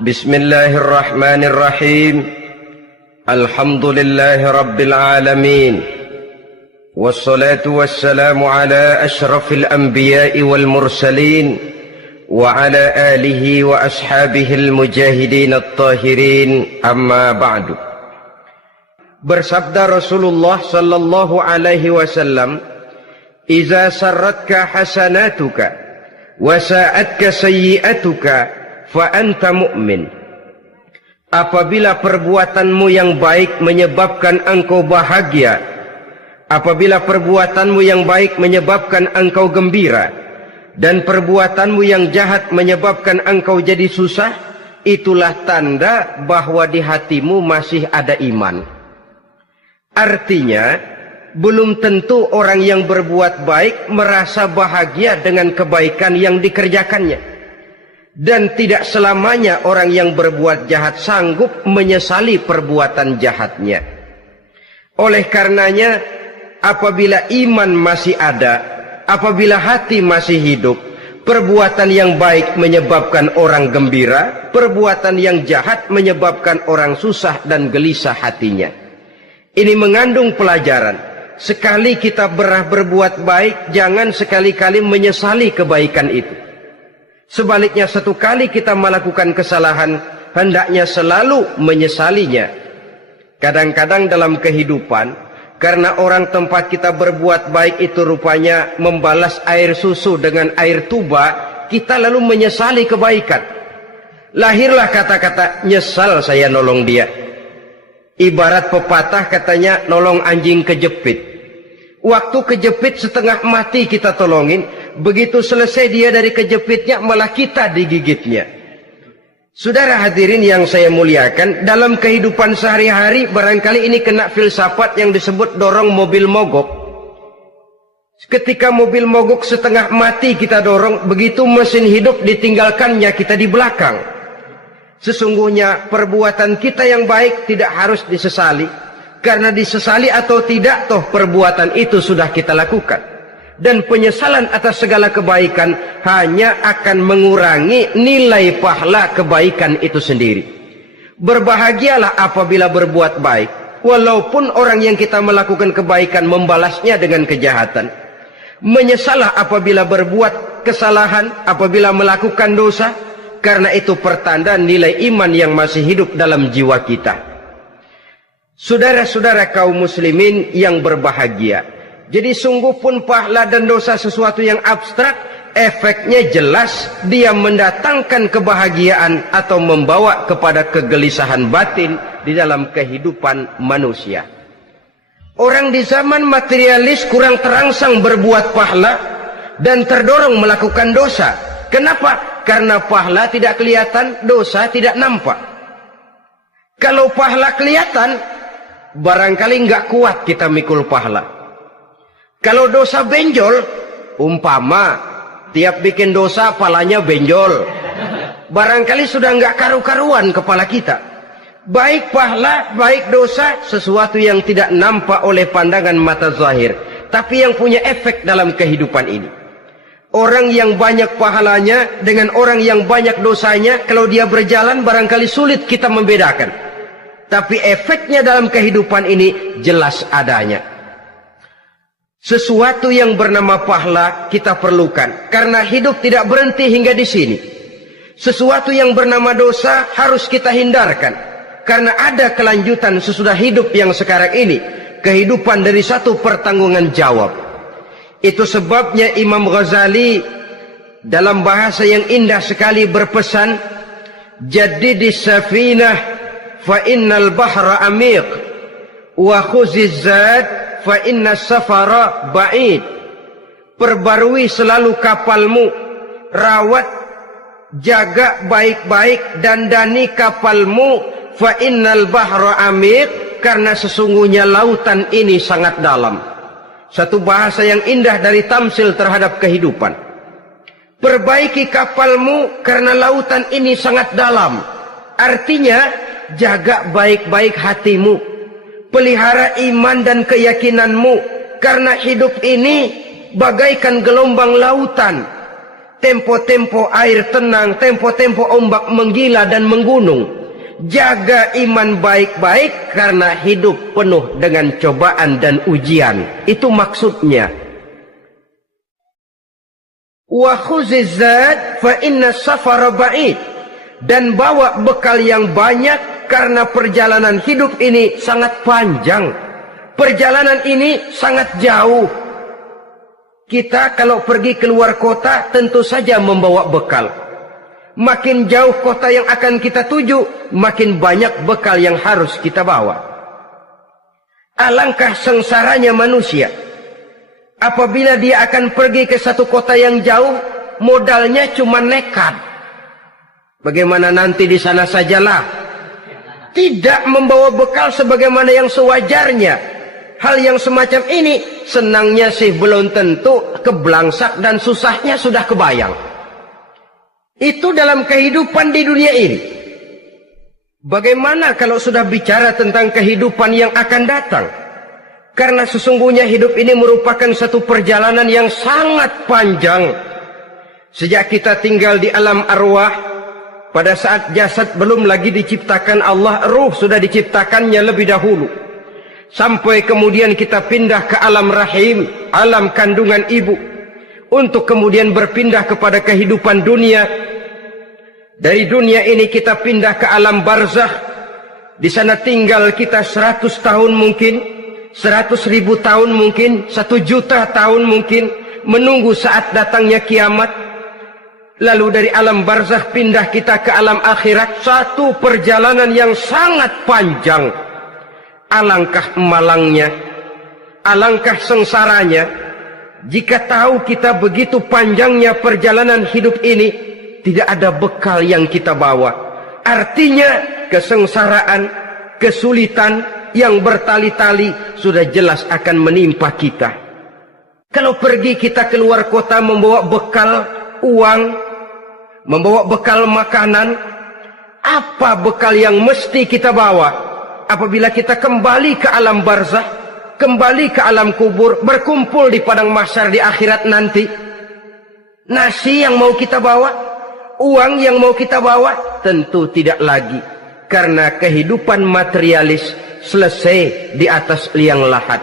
Bismillahirrahmanirrahim. Alhamdulillahi rabbil alamin. Wassalatu wassalamu ala ashrafil anbiya'i wal mursalin wa ala alihi wa ashabihil mujahidin at-tahirin, amma ba'du. Bersabda Rasulullah sallallahu alaihi wasallam, "Iza sarratka hasanatuka wa sa'atka sayyi'atuka fa anta mu'min." Apabila perbuatanmu yang baik menyebabkan engkau bahagia, apabila perbuatanmu yang baik menyebabkan engkau gembira, dan perbuatanmu yang jahat menyebabkan engkau jadi susah, itulah tanda bahwa di hatimu masih ada iman. Artinya, belum tentu orang yang berbuat baik merasa bahagia dengan kebaikan yang dikerjakannya. Dan tidak selamanya orang yang berbuat jahat sanggup menyesali perbuatan jahatnya. Oleh karenanya, apabila iman masih ada, apabila hati masih hidup, perbuatan yang baik menyebabkan orang gembira, perbuatan yang jahat menyebabkan orang susah dan gelisah hatinya. Ini mengandung pelajaran. Sekali kita berbuat baik, jangan sekali-kali menyesali kebaikan itu. Sebaliknya, satu kali kita melakukan kesalahan, hendaknya selalu menyesalinya. Kadang-kadang dalam kehidupan, karena orang tempat kita berbuat baik itu rupanya membalas air susu dengan air tuba, kita lalu menyesali kebaikan. Lahirlah kata-kata, "Nyesal saya nolong dia." Ibarat pepatah katanya, nolong anjing kejepit. Waktu kejepit setengah mati kita tolongin, begitu selesai dia dari kejepitnya malah kita digigitnya. Saudara hadirin yang saya muliakan, dalam kehidupan sehari-hari barangkali ini kena filsafat yang disebut dorong mobil mogok. Ketika mobil mogok setengah mati kita dorong, begitu mesin hidup ditinggalkannya kita di belakang. Sesungguhnya perbuatan kita yang baik tidak harus disesali. Karena disesali atau tidak, toh perbuatan itu sudah kita lakukan. Dan penyesalan atas segala kebaikan hanya akan mengurangi nilai pahala kebaikan itu sendiri. Berbahagialah apabila berbuat baik, walaupun orang yang kita melakukan kebaikan membalasnya dengan kejahatan. Menyesalah apabila berbuat kesalahan, apabila melakukan dosa, karena itu pertanda nilai iman yang masih hidup dalam jiwa kita. Saudara-saudara kaum muslimin yang berbahagia, jadi sungguh pun pahala dan dosa sesuatu yang abstrak, efeknya jelas dia mendatangkan kebahagiaan atau membawa kepada kegelisahan batin di dalam kehidupan manusia. Orang di zaman materialis kurang terangsang berbuat pahala dan terdorong melakukan dosa. Kenapa? Karena pahala tidak kelihatan, dosa tidak nampak. Kalau pahala kelihatan, barangkali nggak kuat kita mikul pahala. Kalau dosa benjol, umpama tiap bikin dosa palanya benjol, barangkali sudah nggak karu-karuan kepala kita. Baik pahala, baik dosa, sesuatu yang tidak nampak oleh pandangan mata zahir, tapi yang punya efek dalam kehidupan ini. Orang yang banyak pahalanya dengan orang yang banyak dosanya, kalau dia berjalan barangkali sulit kita membedakan. Tapi efeknya dalam kehidupan ini jelas adanya. Sesuatu yang bernama pahala kita perlukan, karena hidup tidak berhenti hingga di sini. Sesuatu yang bernama dosa harus kita hindarkan, karena ada kelanjutan sesudah hidup yang sekarang ini. Kehidupan dari satu pertanggungan jawab. Itu sebabnya Imam Ghazali dalam bahasa yang indah sekali berpesan, "Jadidis safinah fa innal bahra amiq wa khuziz zad fa innas safara ba'id." Perbarui selalu kapalmu, rawat, jaga baik-baik, dandani kapalmu, fa innal bahra amiq, karena sesungguhnya lautan ini sangat dalam. Satu bahasa yang indah dari tamsil terhadap kehidupan. Perbaiki kapalmu karena lautan ini sangat dalam. Artinya, jaga baik-baik hatimu, pelihara iman dan keyakinanmu, karena hidup ini bagaikan gelombang lautan. tempo-tempo air tenang, tempo-tempo ombak menggila dan menggunung. Jaga iman baik-baik karena hidup penuh dengan cobaan dan ujian. Itu maksudnya. Wa khuziz zad fa inna safara ba'id. Dan bawa bekal yang banyak karena perjalanan hidup ini sangat panjang. Perjalanan ini sangat jauh. Kita kalau pergi keluar kota tentu saja membawa bekal. Makin jauh kota yang akan kita tuju, makin banyak bekal yang harus kita bawa. Alangkah sengsaranya manusia apabila dia akan pergi ke satu kota yang jauh, modalnya cuma nekat. Bagaimana nanti di sana sajalah. Tidak membawa bekal sebagaimana yang sewajarnya. Hal yang semacam ini senangnya sih belum tentu, keblangsak dan susahnya sudah kebayang. Itu dalam kehidupan di dunia ini. Bagaimana kalau sudah bicara tentang kehidupan yang akan datang? Karena sesungguhnya hidup ini merupakan satu perjalanan yang sangat panjang. Sejak kita tinggal di alam arwah, pada saat jasad belum lagi diciptakan Allah, ruh sudah diciptakannya lebih dahulu. Sampai kemudian kita pindah ke alam rahim, alam kandungan ibu. Untuk kemudian berpindah kepada kehidupan dunia. Dari dunia ini kita pindah ke alam barzakh. Di sana tinggal kita 100 tahun mungkin, 100.000 tahun mungkin, 1 juta tahun mungkin, menunggu saat datangnya kiamat. Lalu dari alam barzakh pindah kita ke alam akhirat. Satu perjalanan yang sangat panjang. Alangkah malangnya, alangkah sengsaranya jika tahu kita begitu panjangnya perjalanan hidup ini, tidak ada bekal yang kita bawa. Artinya kesengsaraan, kesulitan yang bertali-tali sudah jelas akan menimpa kita. Kalau pergi kita keluar kota membawa bekal uang, membawa bekal makanan, apa bekal yang mesti kita bawa? Apabila kita kembali ke alam barzakh, kembali ke alam kubur, berkumpul di padang mahsyar di akhirat nanti, nasi yang mau kita bawa? Uang yang mau kita bawa? Tentu tidak lagi. Karena kehidupan materialis selesai di atas liang lahat.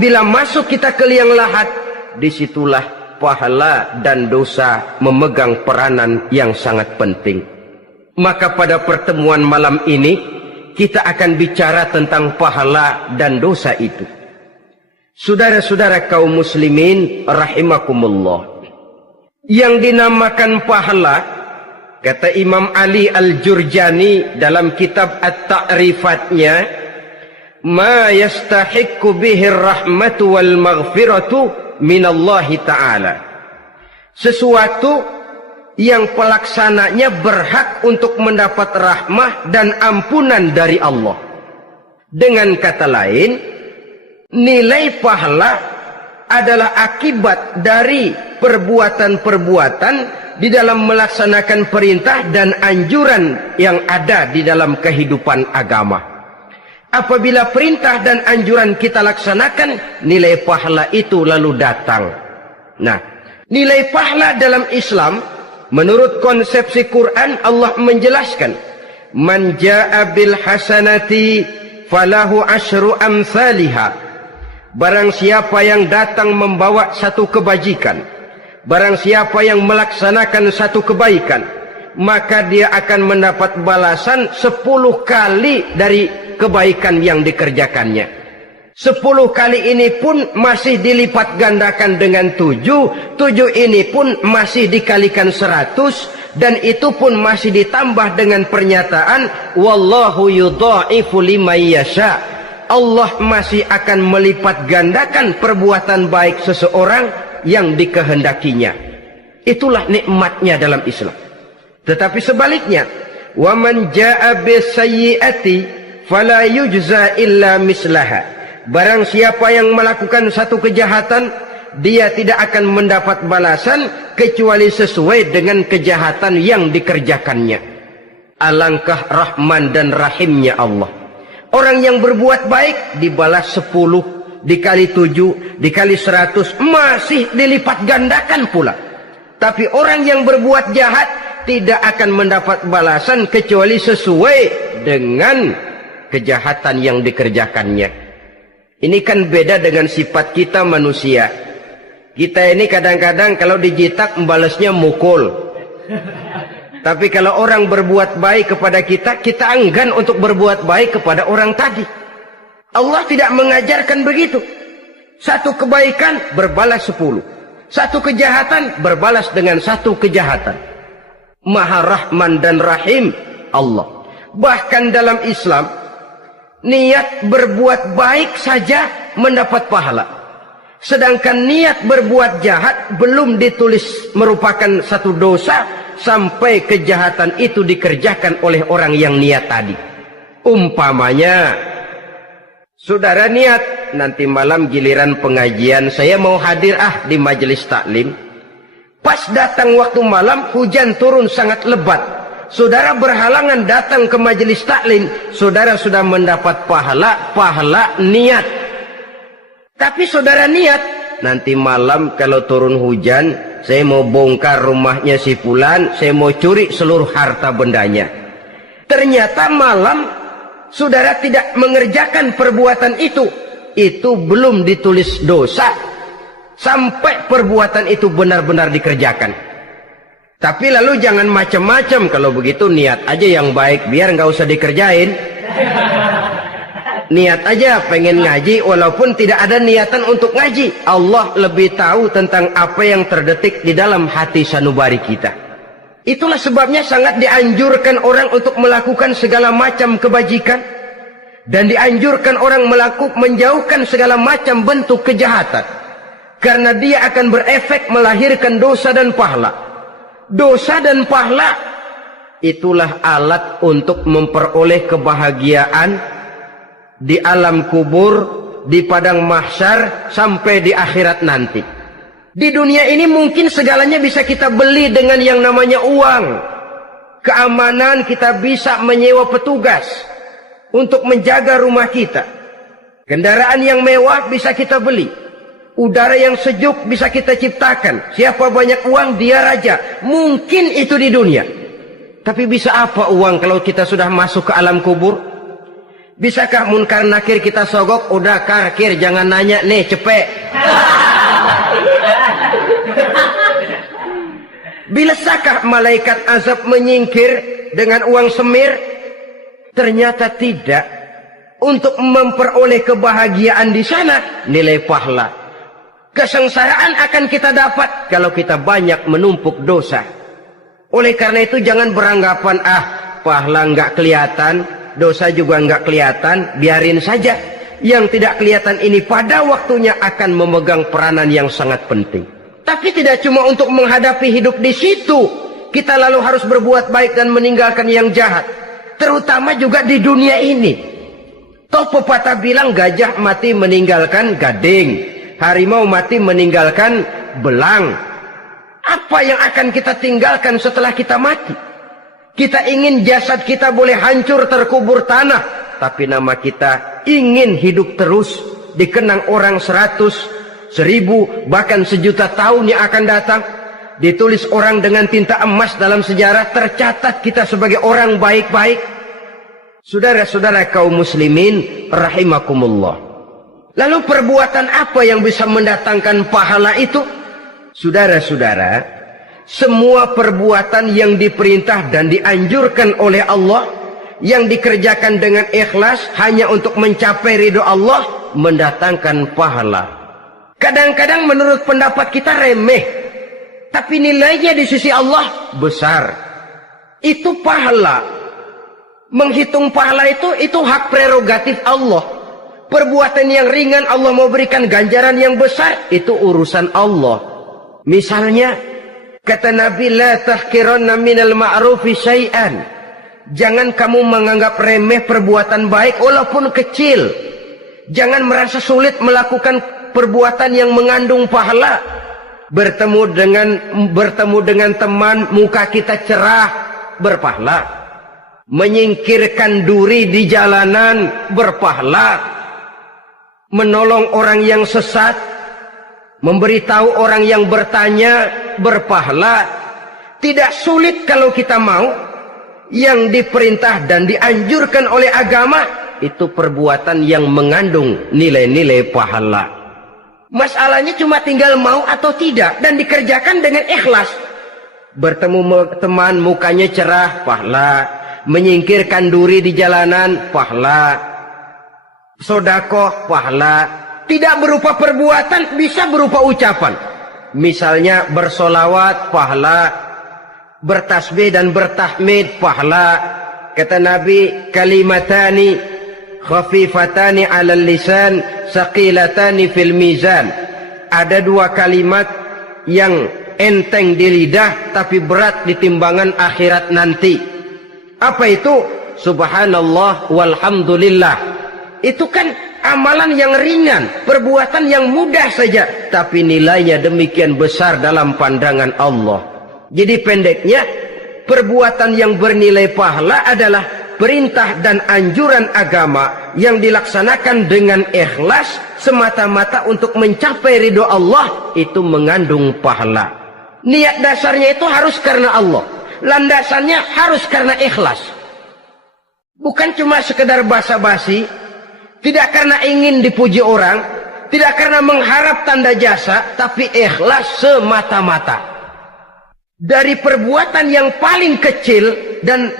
Bila masuk kita ke liang lahat, disitulah pahala dan dosa memegang peranan yang sangat penting. Maka pada pertemuan malam ini, kita akan bicara tentang pahala dan dosa itu. Saudara-saudara kaum muslimin rahimakumullah. Yang dinamakan pahala, kata Imam Ali Al-Jurjani dalam kitab At-Ta'rifatnya, ma yastahiqqu bihi ar-rahmatu wal maghfiratu minallahi ta'ala. Sesuatu yang pelaksananya berhak untuk mendapat rahmah dan ampunan dari Allah. Dengan kata lain, nilai pahala adalah akibat dari perbuatan-perbuatan di dalam melaksanakan perintah dan anjuran yang ada di dalam kehidupan agama. Apabila perintah dan anjuran kita laksanakan, nilai pahala itu lalu datang. Nah, nilai pahala dalam Islam, menurut konsepsi Quran, Allah menjelaskan, man jaa bil hasanati falahu asyru amsalihha. Barang siapa yang datang membawa satu kebajikan, barang siapa yang melaksanakan satu kebaikan, maka dia akan mendapat balasan 10 kali dari kebaikan yang dikerjakannya. 10 kali ini pun masih dilipat gandakan dengan 7. 7 ini pun masih dikalikan 100. Dan itu pun masih ditambah dengan pernyataan wallahu yudha'ifu liman yasha. Allah masih akan melipat gandakan perbuatan baik seseorang yang dikehendakinya. Itulah nikmatnya dalam Islam. Tetapi sebaliknya, wa man jaa bisayyi'ati fala yujza illa mislaha. Barang siapa yang melakukan satu kejahatan, dia tidak akan mendapat balasan kecuali sesuai dengan kejahatan yang dikerjakannya. Alangkah rahman dan rahimnya Allah. Orang yang berbuat baik dibalas 10, dikali 7, dikali 100, masih dilipat gandakan pula. Tapi orang yang berbuat jahat tidak akan mendapat balasan kecuali sesuai dengan kejahatan yang dikerjakannya. Ini kan beda dengan sifat kita manusia. Kita ini kadang-kadang kalau dijitak membalasnya mukul. Tapi kalau orang berbuat baik kepada kita, kita enggan untuk berbuat baik kepada orang tadi. Allah tidak mengajarkan begitu. Satu kebaikan berbalas 10. Satu kejahatan berbalas dengan satu kejahatan. Maha Rahman dan Rahim Allah. Bahkan dalam Islam, niat berbuat baik saja mendapat pahala. Sedangkan niat berbuat jahat belum ditulis merupakan satu dosa sampai kejahatan itu dikerjakan oleh orang yang niat tadi. Umpamanya, saudara niat, nanti malam giliran pengajian saya mau hadir di majelis taklim. Pas datang waktu malam, hujan turun sangat lebat. Saudara berhalangan datang ke majelis taklim, saudara sudah mendapat pahala niat. Tapi saudara niat, nanti malam kalau turun hujan, saya mau bongkar rumahnya si fulan, saya mau curi seluruh harta bendanya. Ternyata malam saudara tidak mengerjakan perbuatan itu belum ditulis dosa sampai perbuatan itu benar-benar dikerjakan. Tapi lalu jangan macam-macam. Kalau begitu niat aja yang baik, biar nggak usah dikerjain. Niat aja pengen ngaji walaupun tidak ada niatan untuk ngaji. Allah lebih tahu tentang apa yang terdetik di dalam hati sanubari kita. Itulah sebabnya sangat dianjurkan orang untuk melakukan segala macam kebajikan, dan dianjurkan orang menjauhkan segala macam bentuk kejahatan, karena dia akan berefek melahirkan dosa dan pahala. Dosa dan pahala itulah alat untuk memperoleh kebahagiaan di alam kubur, di padang mahsyar, sampai di akhirat nanti. Di dunia ini mungkin segalanya bisa kita beli dengan yang namanya uang. Keamanan kita bisa menyewa petugas untuk menjaga rumah kita. Kendaraan yang mewah bisa kita beli. Udara yang sejuk bisa kita ciptakan. Siapa banyak uang, dia raja. Mungkin itu di dunia. Tapi bisa apa uang kalau kita sudah masuk ke alam kubur? Bisakah munkar nakir kita sogok? Udah karkir, jangan nanya nih, cepet. Bisakah malaikat azab menyingkir dengan uang semir? Ternyata tidak. Untuk memperoleh kebahagiaan di sana, nilai pahala. Kesengsaraan akan kita dapat kalau kita banyak menumpuk dosa. Oleh karena itu jangan beranggapan, pahala nggak kelihatan, dosa juga nggak kelihatan, biarin saja. Yang tidak kelihatan ini pada waktunya akan memegang peranan yang sangat penting. Tapi tidak cuma untuk menghadapi hidup di situ, kita lalu harus berbuat baik dan meninggalkan yang jahat. Terutama juga di dunia ini. Toh pepatah bilang gajah mati meninggalkan gading, harimau mati meninggalkan belang. Apa yang akan kita tinggalkan setelah kita mati? Kita ingin jasad kita boleh hancur terkubur tanah, tapi nama kita ingin hidup terus, dikenang orang 100, 1000, bahkan 1.000.000 tahun yang akan datang. Ditulis orang dengan tinta emas dalam sejarah, tercatat kita sebagai orang baik-baik. Saudara-saudara kaum muslimin rahimakumullah. Lalu perbuatan apa yang bisa mendatangkan pahala itu? Saudara-saudara, semua perbuatan yang diperintah dan dianjurkan oleh Allah, yang dikerjakan dengan ikhlas hanya untuk mencapai ridho Allah, mendatangkan pahala. Kadang-kadang menurut pendapat kita remeh, tapi nilainya di sisi Allah besar. Itu pahala. Menghitung pahala itu hak prerogatif Allah. Perbuatan yang ringan Allah mau berikan ganjaran yang besar, itu urusan Allah. Misalnya, kata Nabi, la tahkiranna minal ma'rufi syai'an. Jangan kamu menganggap remeh perbuatan baik walaupun kecil. Jangan merasa sulit melakukan perbuatan yang mengandung pahala. Bertemu dengan teman, muka kita cerah, berpahala. Menyingkirkan duri di jalanan, berpahala. Menolong orang yang sesat, memberitahu orang yang bertanya, berpahala. Tidak sulit kalau kita mau. Yang diperintah dan dianjurkan oleh agama itu perbuatan yang mengandung nilai-nilai pahala. Masalahnya cuma tinggal mau atau tidak dan dikerjakan dengan ikhlas. Bertemu teman mukanya cerah, pahala. Menyingkirkan duri di jalanan, pahala. Sedekah, pahala. Tidak berupa perbuatan, bisa berupa ucapan. Misalnya bersolawat, pahala. Bertasbih dan bertahmid, pahala. Kata Nabi, kalimatani khafifatani 'alal lisan, saqilatani fil mizan. Ada dua kalimat yang enteng di lidah tapi berat di timbangan akhirat nanti. Apa itu? Subhanallah walhamdulillah. Itu kan amalan yang ringan, perbuatan yang mudah saja, tapi nilainya demikian besar dalam pandangan Allah. Jadi pendeknya, perbuatan yang bernilai pahala adalah perintah dan anjuran agama yang dilaksanakan dengan ikhlas semata-mata untuk mencapai ridho Allah, itu mengandung pahala. Niat dasarnya itu harus karena Allah, landasannya harus karena ikhlas. Bukan cuma sekedar basa-basi, tidak karena ingin dipuji orang, tidak karena mengharap tanda jasa, tapi ikhlas semata-mata. Dari perbuatan yang paling kecil dan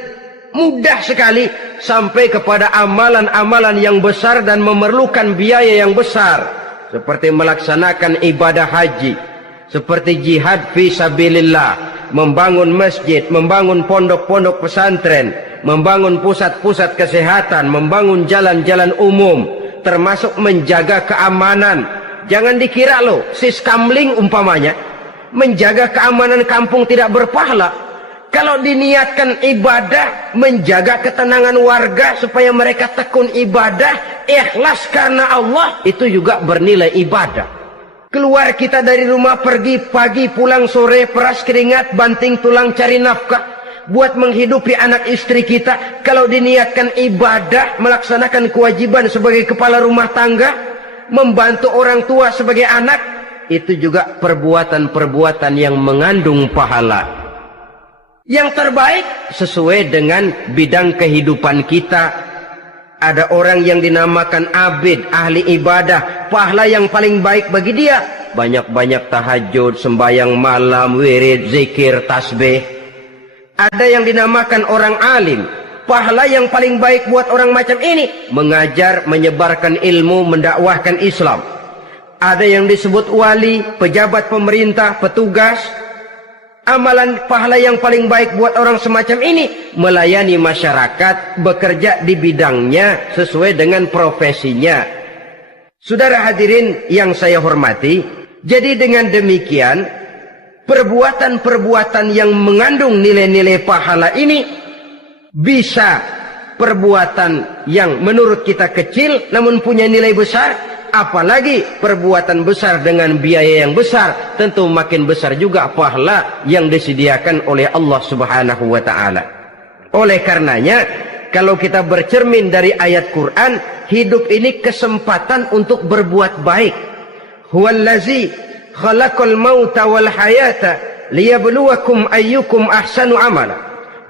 mudah sekali sampai kepada amalan-amalan yang besar dan memerlukan biaya yang besar, seperti melaksanakan ibadah haji, seperti jihad fi sabilillah, membangun masjid, membangun pondok-pondok pesantren, membangun pusat-pusat kesehatan, membangun jalan-jalan umum, termasuk menjaga keamanan. Jangan dikira loh, siskamling umpamanya, menjaga keamanan kampung tidak berpahala. Kalau diniatkan ibadah, menjaga ketenangan warga supaya mereka tekun ibadah, ikhlas karena Allah, itu juga bernilai ibadah. Keluar kita dari rumah, pergi pagi, pulang sore, peras keringat, banting tulang cari nafkah buat menghidupi anak istri kita. Kalau diniatkan ibadah, melaksanakan kewajiban sebagai kepala rumah tangga, membantu orang tua sebagai anak, itu juga perbuatan-perbuatan yang mengandung pahala. Yang terbaik sesuai dengan bidang kehidupan kita. Ada orang yang dinamakan abid, ahli ibadah, pahala yang paling baik bagi dia banyak-banyak tahajud, sembahyang malam, wirid, zikir, tasbih. Ada yang dinamakan orang alim, pahala yang paling baik buat orang macam ini mengajar, menyebarkan ilmu, mendakwahkan Islam. Ada yang disebut wali, pejabat pemerintah, petugas. Amalan pahala yang paling baik buat orang semacam ini melayani masyarakat, bekerja di bidangnya sesuai dengan profesinya. Saudara hadirin yang saya hormati, jadi dengan demikian perbuatan-perbuatan yang mengandung nilai-nilai pahala ini bisa perbuatan yang menurut kita kecil namun punya nilai besar. Apalagi perbuatan besar dengan biaya yang besar, tentu makin besar juga pahala yang disediakan oleh Allah Subhanahu wa ta'ala. Oleh karenanya, kalau kita bercermin dari ayat Quran, hidup ini kesempatan untuk berbuat baik. Huwallazi khalaqal mauta wal hayata liyabluwakum ayyukum ahsanu amala.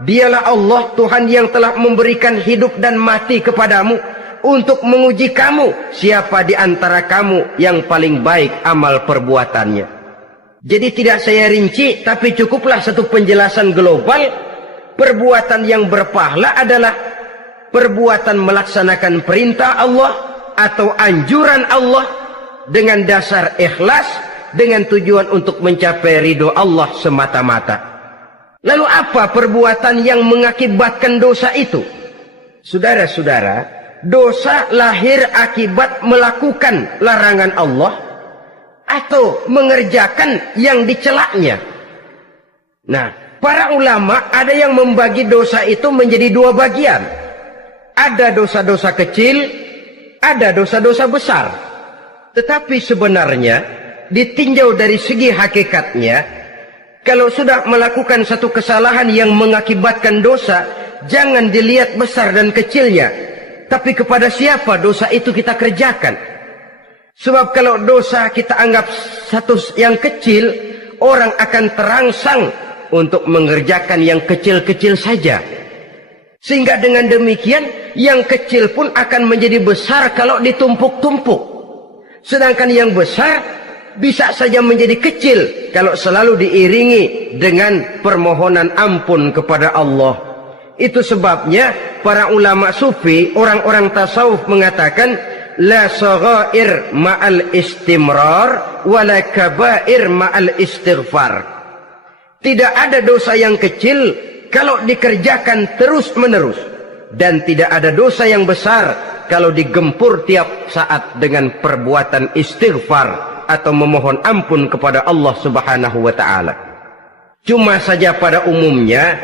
Dialah Allah, Tuhan yang telah memberikan hidup dan mati kepadamu untuk menguji kamu, siapa di antara kamu yang paling baik amal perbuatannya. Jadi tidak saya rinci, tapi cukuplah satu penjelasan global. Perbuatan yang berpahala adalah perbuatan melaksanakan perintah Allah atau anjuran Allah dengan dasar ikhlas, dengan tujuan untuk mencapai ridho Allah semata-mata. Lalu apa perbuatan yang mengakibatkan dosa itu? Saudara-saudara, dosa lahir akibat melakukan larangan Allah atau mengerjakan yang dicelaknya. Nah, para ulama ada yang membagi dosa itu menjadi dua bagian. Ada dosa-dosa kecil, ada dosa-dosa besar. Tetapi sebenarnya ditinjau dari segi hakikatnya, kalau sudah melakukan satu kesalahan yang mengakibatkan dosa, jangan dilihat besar dan kecilnya, tapi kepada siapa dosa itu kita kerjakan. Sebab kalau dosa kita anggap satu yang kecil, orang akan terangsang untuk mengerjakan yang kecil-kecil saja. Sehingga dengan demikian yang kecil pun akan menjadi besar kalau ditumpuk-tumpuk. Sedangkan yang besar bisa saja menjadi kecil kalau selalu diiringi dengan permohonan ampun kepada Allah. Itu sebabnya para ulama sufi, orang-orang tasawuf mengatakan la saghair ma'al istimrar wala kabair ma'al istighfar. Tidak ada dosa yang kecil kalau dikerjakan terus-menerus, dan tidak ada dosa yang besar kalau digempur tiap saat dengan perbuatan istighfar atau memohon ampun kepada Allah Subhanahu wa taala. Cuma saja pada umumnya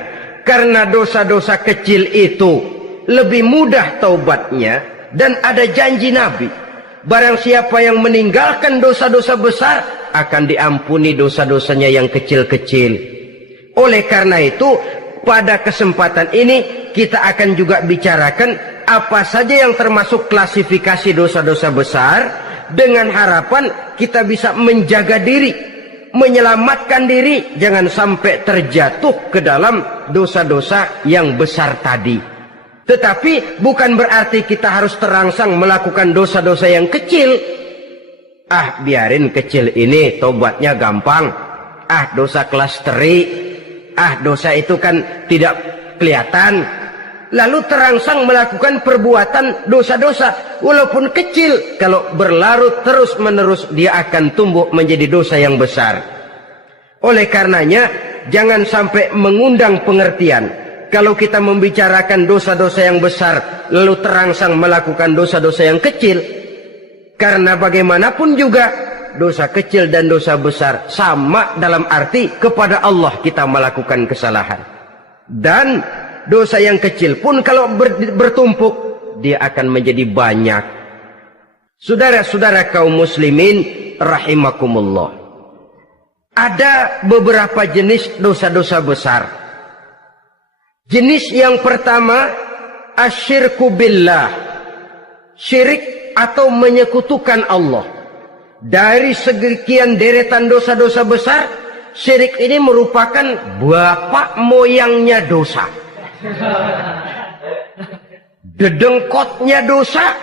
karena dosa-dosa kecil itu lebih mudah taubatnya, dan ada janji Nabi, barang siapa yang meninggalkan dosa-dosa besar akan diampuni dosa-dosanya yang kecil-kecil. Oleh karena itu, pada kesempatan ini kita akan juga bicarakan apa saja yang termasuk klasifikasi dosa-dosa besar, dengan harapan kita bisa menjaga diri, menyelamatkan diri, jangan sampai terjatuh ke dalam dosa-dosa yang besar tadi. Tetapi bukan berarti kita harus terangsang melakukan dosa-dosa yang kecil. Ah, biarin kecil ini, tobatnya gampang. Ah, dosa kelas teri. Ah, dosa itu kan tidak kelihatan. Lalu terangsang melakukan perbuatan dosa-dosa walaupun kecil, kalau berlarut terus-menerus dia akan tumbuh menjadi dosa yang besar. Oleh karenanya jangan sampai mengundang pengertian kalau kita membicarakan dosa-dosa yang besar lalu terangsang melakukan dosa-dosa yang kecil. Karena bagaimanapun juga dosa kecil dan dosa besar sama dalam arti kepada Allah kita melakukan kesalahan. Dan dosa yang kecil pun kalau bertumpuk dia akan menjadi banyak. Saudara-saudara kaum muslimin rahimakumullah, ada beberapa jenis dosa-dosa besar. Jenis yang pertama asyirku billah, syirik atau menyekutukan Allah. Dari sekian deretan dosa-dosa besar, syirik ini merupakan bapak moyangnya dosa. Dedengkotnya dosa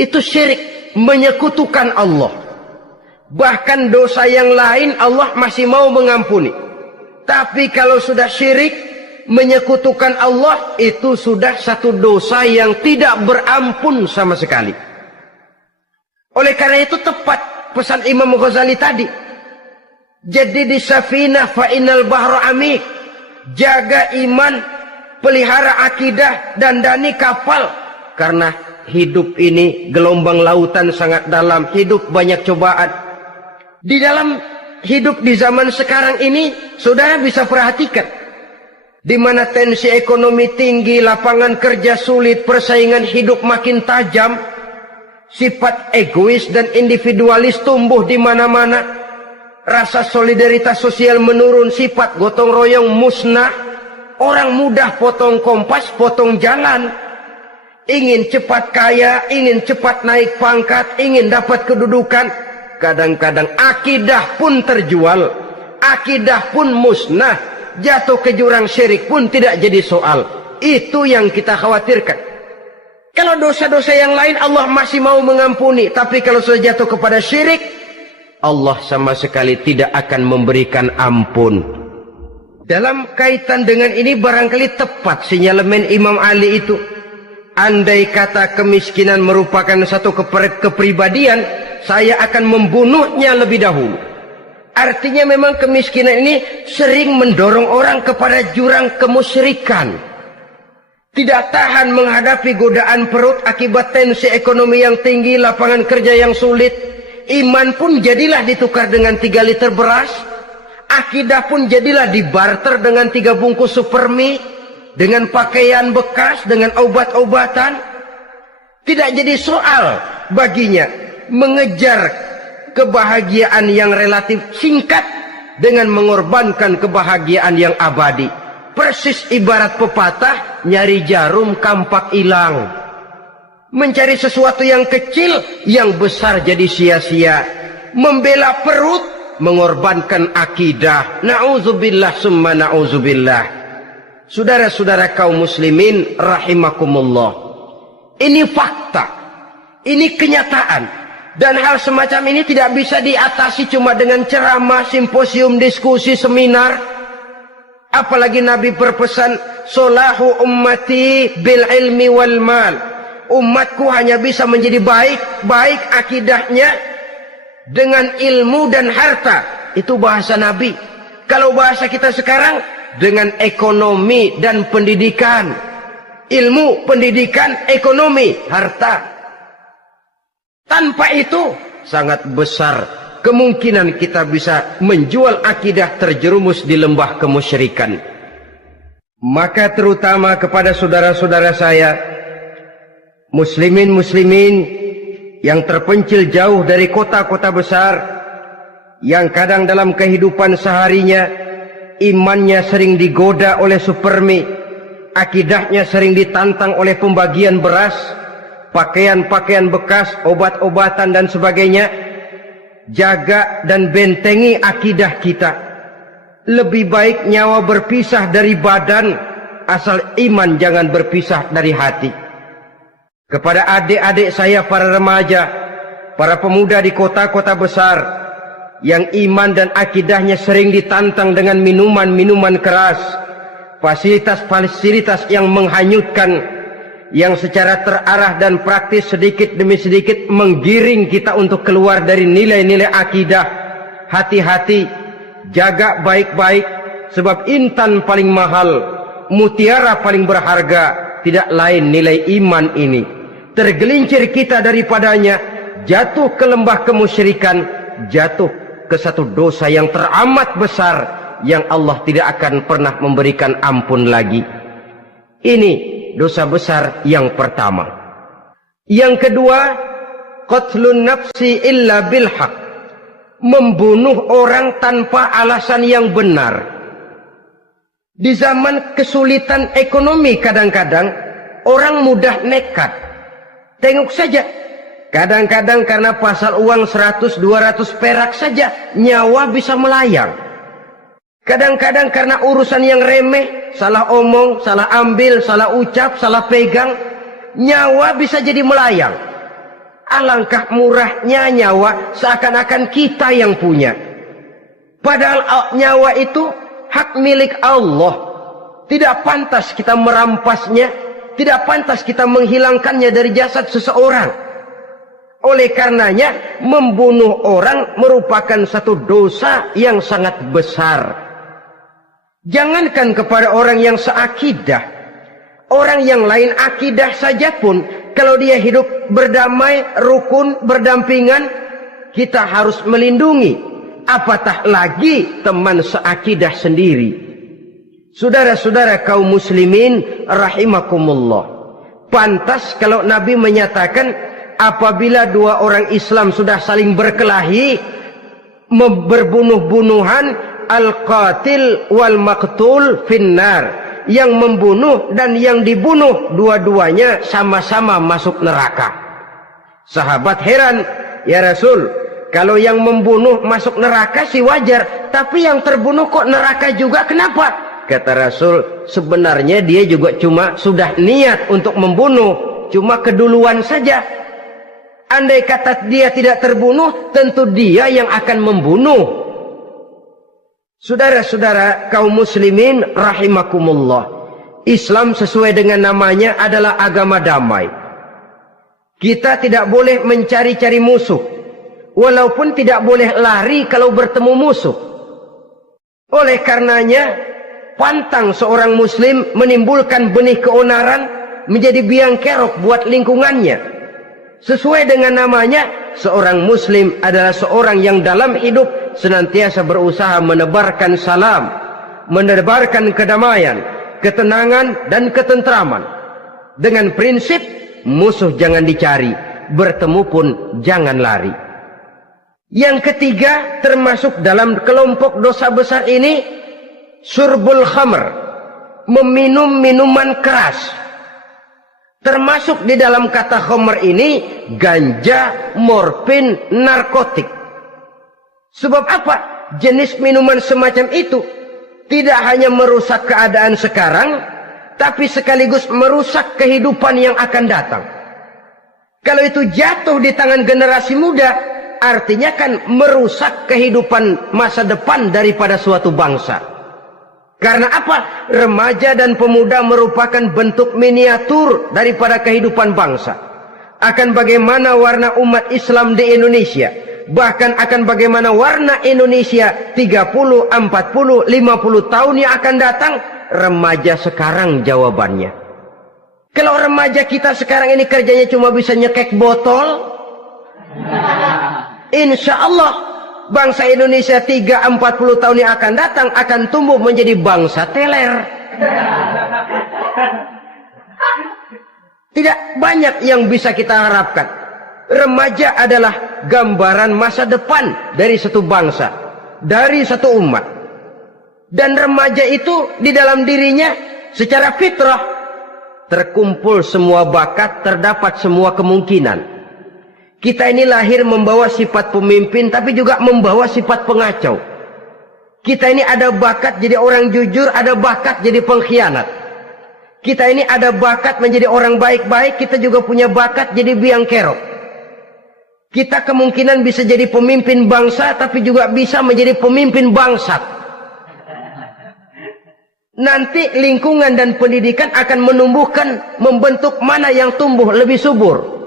itu syirik, menyekutukan Allah. Bahkan dosa yang lain Allah masih mau mengampuni, tapi kalau sudah syirik, menyekutukan Allah, itu sudah satu dosa yang tidak berampun sama sekali. Oleh karena itu tepat pesan Imam Ghazali tadi, jadi di safinah fa innal bahra amik, jaga iman, pelihara akidah, dandani kapal. Karena hidup ini gelombang lautan sangat dalam, hidup banyak cobaan. Di dalam hidup di zaman sekarang ini, saudara bisa perhatikan, di mana tensi ekonomi tinggi, lapangan kerja sulit, persaingan hidup makin tajam, sifat egois dan individualis tumbuh di mana-mana, rasa solidaritas sosial menurun, sifat gotong royong musnah. Orang mudah potong kompas, potong jalan. Ingin cepat kaya, ingin cepat naik pangkat, ingin dapat kedudukan. Kadang-kadang akidah pun terjual, akidah pun musnah, jatuh ke jurang syirik pun tidak jadi soal. Itu yang kita khawatirkan. Kalau dosa-dosa yang lain Allah masih mau mengampuni, tapi kalau sudah jatuh kepada syirik, Allah sama sekali tidak akan memberikan ampun. Dalam kaitan dengan ini barangkali tepat sinyalemen Imam Ali itu. Andai kata kemiskinan merupakan satu kepribadian, saya akan membunuhnya lebih dahulu. Artinya memang kemiskinan ini sering mendorong orang kepada jurang kemusyrikan. Tidak tahan menghadapi godaan perut akibat tensi ekonomi yang tinggi, lapangan kerja yang sulit. Iman pun jadilah ditukar dengan 3 liter beras. Akidah pun jadilah dibarter dengan 3 bungkus supermi, dengan pakaian bekas, dengan obat-obatan. Tidak jadi soal baginya mengejar kebahagiaan yang relatif singkat dengan mengorbankan kebahagiaan yang abadi. Persis ibarat pepatah, nyari jarum kampak hilang. Mencari sesuatu yang kecil, yang besar jadi sia-sia. Membela perut, mengorbankan akidah. Na'udzubillah summa na'udzubillah. Saudara-saudara kaum muslimin rahimakumullah. Ini fakta. Ini kenyataan. Dan hal semacam ini tidak bisa diatasi cuma dengan ceramah, simposium, diskusi, seminar. Apalagi Nabi berpesan, solahu ummati bil ilmi wal mal. Umatku hanya bisa menjadi baik akidahnya dengan ilmu dan harta. Itu bahasa Nabi. Kalau bahasa kita sekarang, dengan ekonomi dan pendidikan. Ilmu, pendidikan, ekonomi, harta. Tanpa itu sangat besar kemungkinan kita bisa menjual akidah terjerumus di lembah kemusyrikan. Maka terutama kepada saudara-saudara saya, muslimin yang terpencil jauh dari kota-kota besar, yang kadang dalam kehidupan seharinya imannya sering digoda oleh supermi, akidahnya sering ditantang oleh pembagian beras, pakaian-pakaian bekas, obat-obatan dan sebagainya. Jaga dan bentengi akidah kita. Lebih baik nyawa berpisah dari badan, asal iman jangan berpisah dari hati. Kepada adik-adik saya para remaja, para pemuda di kota-kota besar, yang iman dan akidahnya sering ditantang dengan minuman-minuman keras, fasilitas-fasilitas yang menghanyutkan, yang secara terarah dan praktis sedikit demi sedikit menggiring kita untuk keluar dari nilai-nilai akidah. Hati-hati, jaga baik-baik, sebab intan paling mahal, mutiara paling berharga, tidak lain nilai iman ini. Tergelincir kita daripadanya, jatuh ke lembah kemusyrikan, jatuh ke satu dosa yang teramat besar, yang Allah tidak akan pernah memberikan ampun lagi. Ini dosa besar yang pertama. Yang kedua, qatlun nafsi illa bil haq, membunuh orang tanpa alasan yang benar. Di zaman kesulitan ekonomi kadang-kadang orang mudah nekat. Tengok saja, kadang-kadang karena pasal uang 100-200 perak saja nyawa bisa melayang. Kadang-kadang karena urusan yang remeh, salah omong, salah ambil, salah ucap, salah pegang, nyawa bisa jadi melayang. Alangkah murahnya nyawa, seakan-akan kita yang punya. Padahal nyawa itu hak milik Allah. Tidak pantas kita merampasnya, tidak pantas kita menghilangkannya dari jasad seseorang. Oleh karenanya, membunuh orang merupakan satu dosa yang sangat besar. Jangankan kepada orang yang seakidah, orang yang lain akidah saja pun, kalau dia hidup berdamai, rukun, berdampingan, kita harus melindungi. Apatah lagi teman seakidah sendiri. Saudara-saudara kaum muslimin rahimakumullah, pantas kalau Nabi menyatakan apabila dua orang Islam sudah saling berkelahi, berbunuh-bunuhan, al-qatil wal maqtul finnar, yang membunuh dan yang dibunuh dua-duanya sama-sama masuk neraka. Sahabat heran, ya Rasul, kalau yang membunuh masuk neraka sih wajar, tapi yang terbunuh kok neraka juga, kenapa? Kata Rasul, sebenarnya dia juga cuma sudah niat untuk membunuh, cuma keduluan saja. Andai kata dia tidak terbunuh, tentu dia yang akan membunuh. Saudara-saudara kaum muslimin rahimakumullah, Islam sesuai dengan namanya adalah agama damai. Kita tidak boleh mencari-cari musuh, walaupun tidak boleh lari kalau bertemu musuh. Oleh karenanya, pantang seorang muslim menimbulkan benih keonaran menjadi biang kerok buat lingkungannya. Sesuai dengan namanya, seorang muslim adalah seorang yang dalam hidup senantiasa berusaha menebarkan salam, menebarkan kedamaian, ketenangan dan ketentraman. Dengan prinsip musuh jangan dicari, bertemu pun jangan lari. Yang ketiga, termasuk dalam kelompok dosa besar ini, syurbul khamr, meminum minuman keras. Termasuk di dalam kata khamr ini ganja, morfin, narkotik. Sebab apa? Jenis minuman semacam itu tidak hanya merusak keadaan sekarang, tapi sekaligus merusak kehidupan yang akan datang. Kalau itu jatuh di tangan generasi muda, artinya kan merusak kehidupan masa depan daripada suatu bangsa. Karena apa? Remaja dan pemuda merupakan bentuk miniatur daripada kehidupan bangsa. Akan bagaimana warna umat Islam di Indonesia, bahkan akan bagaimana warna Indonesia 30, 40, 50 tahun yang akan datang, remaja sekarang jawabannya. Kalau remaja kita sekarang ini kerjanya cuma bisa nyekek botol, insya Allah bangsa Indonesia 30, 40 tahun yang akan datang akan tumbuh menjadi bangsa teler. Tidak banyak yang bisa kita harapkan. Remaja adalah gambaran masa depan dari satu bangsa, dari satu umat. Dan remaja itu di dalam dirinya secara fitrah terkumpul semua bakat, terdapat semua kemungkinan. Kita ini lahir membawa sifat pemimpin, tapi juga membawa sifat pengacau. Kita ini ada bakat jadi orang jujur, ada bakat jadi pengkhianat. Kita ini ada bakat menjadi orang baik-baik, kita juga punya bakat jadi biang kerok. Kita kemungkinan bisa jadi pemimpin bangsa, tapi juga bisa menjadi pemimpin bangsat. Nanti lingkungan dan pendidikan akan menumbuhkan, membentuk mana yang tumbuh lebih subur.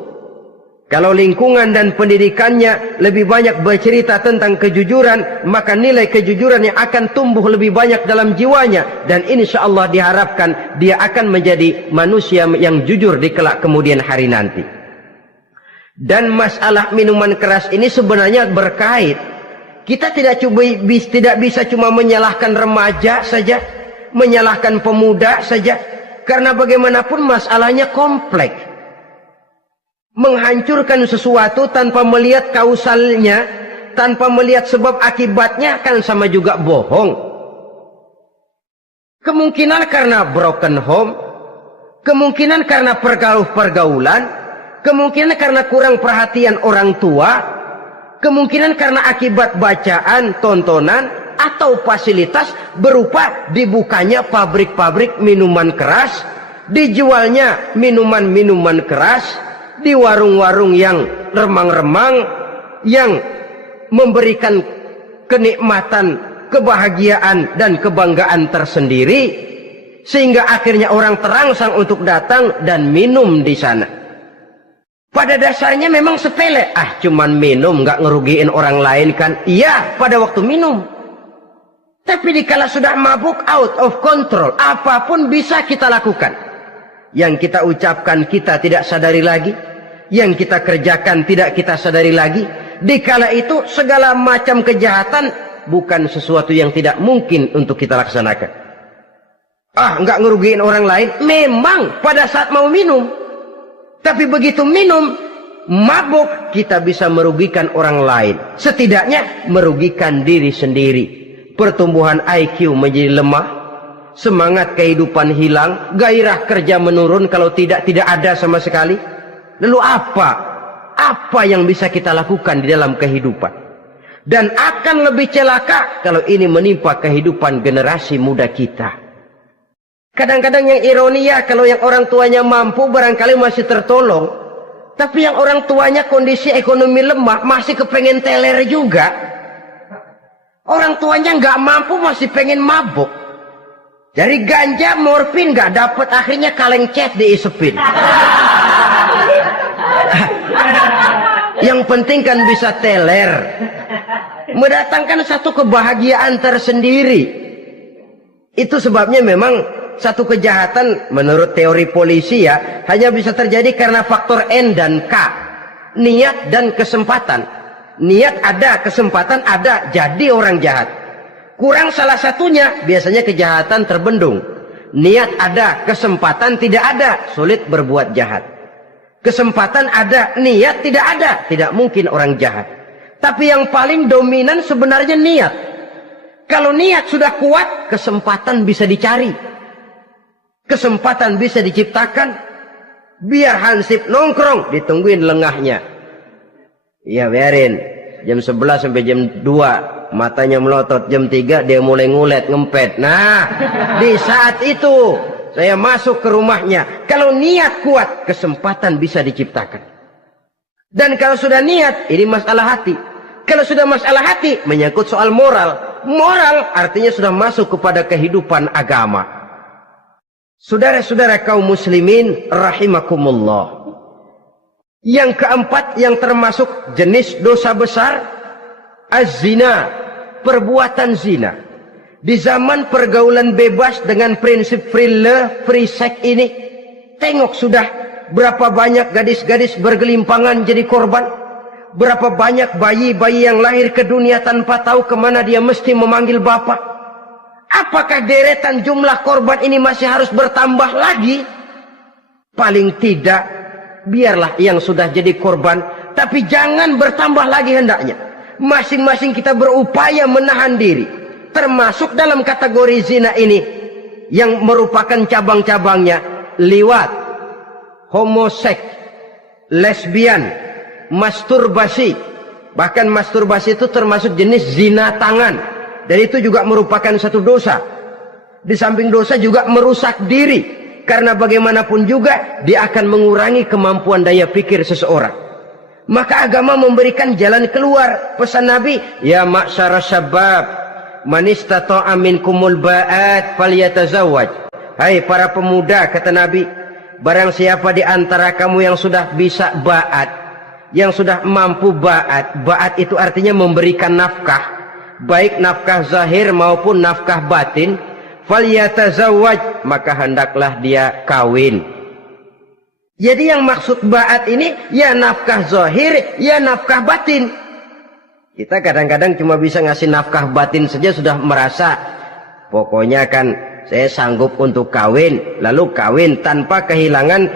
Kalau lingkungan dan pendidikannya lebih banyak bercerita tentang kejujuran, maka nilai kejujuran yang akan tumbuh lebih banyak dalam jiwanya. Dan insya Allah diharapkan dia akan menjadi manusia yang jujur di kelak kemudian hari nanti. Dan masalah minuman keras ini sebenarnya berkait. Kita tidak bisa cuma menyalahkan remaja saja, menyalahkan pemuda saja. Karena bagaimanapun masalahnya kompleks. Menghancurkan sesuatu tanpa melihat kausalnya, tanpa melihat sebab akibatnya, kan sama juga bohong. Kemungkinan karena broken home, kemungkinan karena pergaulan, kemungkinan karena kurang perhatian orang tua, kemungkinan karena akibat bacaan, tontonan, atau fasilitas berupa dibukanya pabrik-pabrik minuman keras, dijualnya minuman-minuman keras, di warung-warung yang remang-remang, yang memberikan kenikmatan, kebahagiaan dan kebanggaan tersendiri, sehingga akhirnya orang terangsang untuk datang dan minum di sana. Pada dasarnya memang sepele, cuman minum, nggak ngerugiin orang lain kan? Iya, pada waktu minum. Tapi dikala sudah mabuk, out of control, apapun bisa kita lakukan. Yang kita ucapkan kita tidak sadari lagi, yang kita kerjakan tidak kita sadari lagi. Dikala itu segala macam kejahatan bukan sesuatu yang tidak mungkin untuk kita laksanakan. Nggak ngerugiin orang lain, memang pada saat mau minum. Tapi begitu minum, mabuk, kita bisa merugikan orang lain. Setidaknya merugikan diri sendiri. Pertumbuhan IQ menjadi lemah, semangat kehidupan hilang, gairah kerja menurun, kalau tidak ada sama sekali. Lalu apa yang bisa kita lakukan di dalam kehidupan? Dan akan lebih celaka kalau ini menimpa kehidupan generasi muda kita. Kadang-kadang yang ironi ya, kalau yang orang tuanya mampu barangkali masih tertolong, tapi yang orang tuanya kondisi ekonomi lemah masih kepengen teler juga. Orang tuanya nggak mampu masih pengen mabuk. Dari ganja, morfin nggak dapat, akhirnya kaleng cet diisepin. Yang penting kan bisa teler, mendatangkan satu kebahagiaan tersendiri. Itu sebabnya memang satu kejahatan menurut teori polisi ya hanya bisa terjadi karena faktor N dan K, niat dan kesempatan. Niat ada, kesempatan ada, jadi orang jahat. Kurang salah satunya, biasanya kejahatan terbendung. Niat ada, kesempatan tidak ada, sulit berbuat jahat. Kesempatan ada, niat tidak ada, tidak mungkin orang jahat. Tapi yang paling dominan sebenarnya niat. Kalau niat sudah kuat, kesempatan bisa dicari. Kesempatan bisa diciptakan. Biar hansip nongkrong, ditungguin lengahnya. Ya biarin. Jam 11 sampai jam 2 matanya melotot, jam 3 dia mulai ngulet, ngempet. Nah, di saat itu saya masuk ke rumahnya. Kalau niat kuat, kesempatan bisa diciptakan. Dan kalau sudah niat, ini masalah hati. Kalau sudah masalah hati, menyangkut soal moral. Moral artinya sudah masuk kepada kehidupan agama. Saudara-saudara kaum muslimin rahimakumullah. Yang keempat yang termasuk jenis dosa besar, az-zina, perbuatan zina. Di zaman pergaulan bebas dengan prinsip free love, free sex ini, tengok sudah berapa banyak gadis-gadis bergelimpangan jadi korban. Berapa banyak bayi-bayi yang lahir ke dunia tanpa tahu kemana dia mesti memanggil bapak. Apakah deretan jumlah korban ini masih harus bertambah lagi? Paling tidak, biarlah yang sudah jadi korban, tapi jangan bertambah lagi hendaknya. Masing-masing kita berupaya menahan diri. Termasuk dalam kategori zina ini, yang merupakan cabang-cabangnya, liwat, homoseks, lesbian, masturbasi. Bahkan masturbasi itu termasuk jenis zina tangan. Dan itu juga merupakan satu dosa. Di samping dosa juga merusak diri. Karena bagaimanapun juga dia akan mengurangi kemampuan daya pikir seseorang. Maka agama memberikan jalan keluar. Pesan Nabi, ya ma'syara syabab, man istata'a minkumul ba'at falyatazawwaj. Hai para pemuda, kata Nabi, barang siapa di antara kamu yang sudah bisa ba'at, yang sudah mampu ba'at. Ba'at itu artinya memberikan nafkah, baik nafkah zahir maupun nafkah batin. Falyatazawwaj, maka hendaklah dia kawin. Jadi yang maksud ba'at ini ya nafkah zahir, ya nafkah batin. Kita kadang-kadang cuma bisa ngasih nafkah batin saja sudah merasa pokoknya kan saya sanggup untuk kawin, lalu kawin tanpa kehilangan,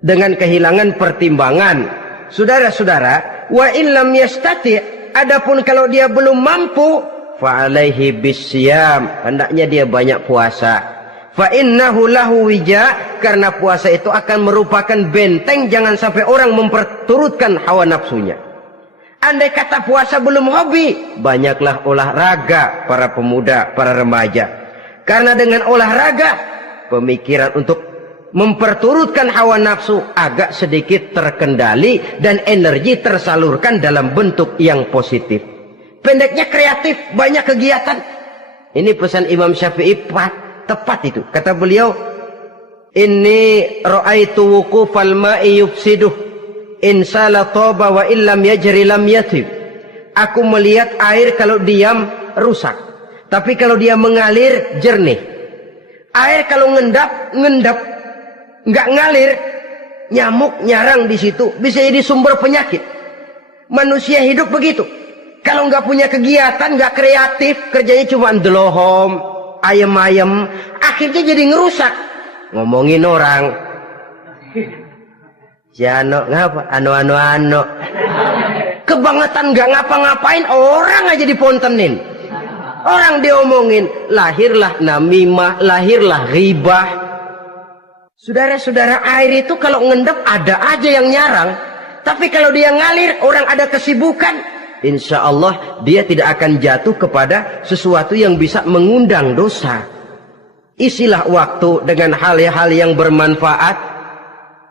dengan kehilangan pertimbangan. Saudara-saudara, wa illam yastati, adapun kalau dia belum mampu, fa alaihi bisyam, hendaknya dia banyak puasa. Fa innahu lahu wija, karena puasa itu akan merupakan benteng jangan sampai orang memperturutkan hawa nafsunya. Andai kata puasa belum hobi, banyaklah olahraga para pemuda, para remaja. Karena dengan olahraga, pemikiran untuk memperturutkan hawa nafsu agak sedikit terkendali dan energi tersalurkan dalam bentuk yang positif. Pendeknya kreatif, banyak kegiatan. Ini pesan Imam Syafi'i tepat itu. Kata beliau, inni ra'aitu wuqufal ma'i yufsiduh, insala toba wa illam yajri lam yatib. Aku melihat air kalau diam rusak, tapi kalau dia mengalir jernih. Air kalau ngendap, nggak ngalir, nyamuk nyarang di situ, bisa jadi sumber penyakit. Manusia hidup begitu. Kalau nggak punya kegiatan, nggak kreatif, kerjanya cuma delohom, ayam-ayam, akhirnya jadi ngerusak. Ngomongin orang, si Ano ngapa? Ano. Kebangetan nggak ngapa-ngapain, orang aja dipontenin. Orang diomongin, lahirlah namimah, lahirlah ghibah. Saudara-saudara, air itu kalau ngendap ada aja yang nyarang. Tapi kalau dia ngalir, orang ada kesibukan, insya Allah dia tidak akan jatuh kepada sesuatu yang bisa mengundang dosa. Isilah waktu dengan hal-hal yang bermanfaat,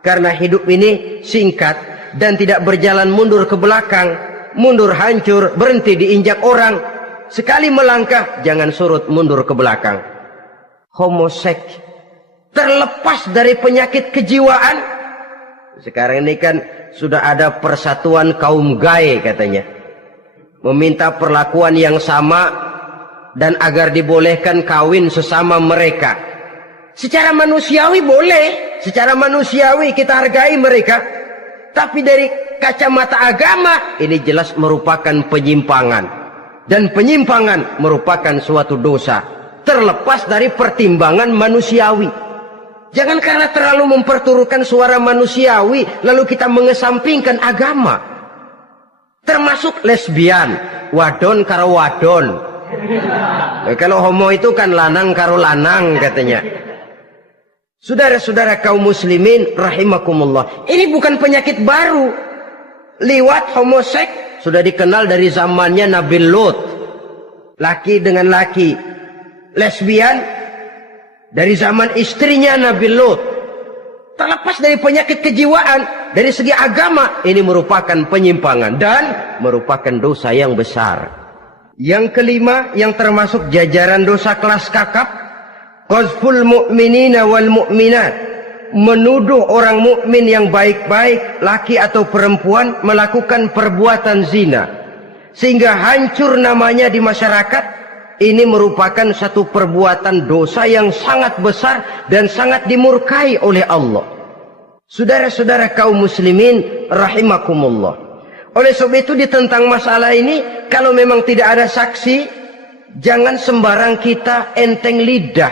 karena hidup ini singkat dan tidak berjalan mundur ke belakang. Mundur hancur, berhenti diinjak orang. Sekali melangkah, jangan surut mundur ke belakang. Homoseks, terlepas dari penyakit kejiwaan. Sekarang ini kan sudah ada persatuan kaum gay katanya, meminta perlakuan yang sama dan agar dibolehkan kawin sesama mereka. Secara manusiawi boleh, secara manusiawi kita hargai mereka. Tapi dari kacamata agama, ini jelas merupakan penyimpangan. Dan penyimpangan merupakan suatu dosa, terlepas dari pertimbangan manusiawi. Jangan karena terlalu memperturutkan suara manusiawi, lalu kita mengesampingkan agama. Termasuk lesbian, wadon karo wadon. Kalau homo itu kan lanang karo lanang katanya. Saudara-saudara kaum muslimin rahimakumullah, ini bukan penyakit baru. liwat, homoseks sudah dikenal dari zamannya Nabi Lut. Laki dengan laki. Lesbian dari zaman istrinya Nabi Lut. Terlepas dari penyakit kejiwaan, dari segi agama, ini merupakan penyimpangan dan merupakan dosa yang besar. Yang kelima, yang termasuk jajaran dosa kelas kakap, qazful mu'minina wal mu'minat, menuduh orang mukmin yang baik-baik, laki atau perempuan, melakukan perbuatan zina sehingga hancur namanya di masyarakat. Ini merupakan satu perbuatan dosa yang sangat besar dan sangat dimurkai oleh Allah. Saudara-saudara kaum muslimin rahimakumullah. Oleh sebab itu ditentang masalah ini, kalau memang tidak ada saksi, jangan sembarang kita enteng lidah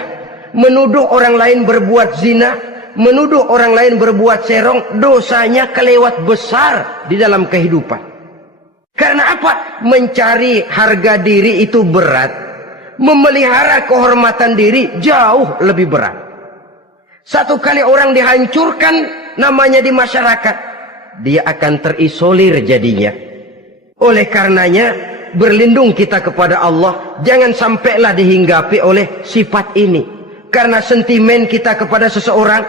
menuduh orang lain berbuat zina, menuduh orang lain berbuat serong. Dosanya kelewat besar di dalam kehidupan. Karena apa? Mencari harga diri itu berat, memelihara kehormatan diri jauh lebih berat. Satu kali orang dihancurkan namanya di masyarakat, dia akan terisolir jadinya. Oleh karenanya, berlindung kita kepada Allah, jangan sampailah dihinggapi oleh sifat ini. Karena sentimen kita kepada seseorang,